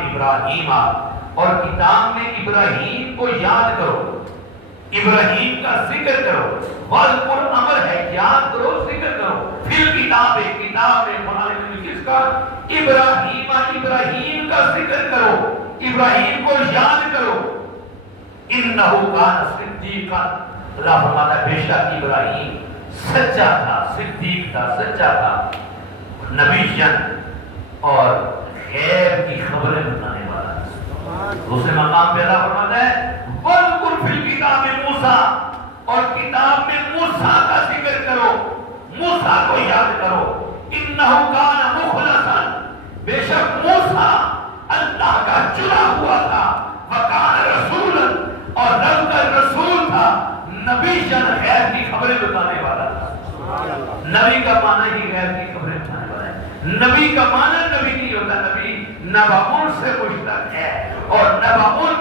ابراہیم، اور کتاب میں ابراہیم کو یاد کرو، ابراہیم کا ذکر کرو۔ وَاذْكُرْ امر ہے، یاد کرو، ذکر کرو۔ پھر کتاب میں قرآن میں کس کا؟ ابراہیم، ابراہیم کا ذکر کرو، ابراہیم کو یاد کرو۔ اِنَّهُ كَانَ صِدِّيقًا، اللہ فرماتا ہے بے شک ابراہیم سچا تھا، صدیق تھا، سچا تھا، نبیًا، اور غیب کی خبریں بتانے والا۔ دوسرے مقام پہ اللہ فرماتا ہے وَاذْكُرْ فِي الْكِتَابِ مُوسَىٰ، اور کتاب میں موسیٰ کا ذکر کرو، موسیٰ کو یاد کرو۔ اِنَّهُ كَانَ مُخْلَصًا، بے شک موسیٰ اللہ کا چنا ہوا تھا، وَكَانَ رَسُولًا، اور رب کا رسول تھا، نبی جن غیر کی خبریں بتانے والا تھا۔ نبی کا معنی ہی غیر کی خبریں بتانے والا ہے۔ نبی کا معنی نبی نہیں ہوتا، نبی نبعون سے مشتق ہے، اور نبعون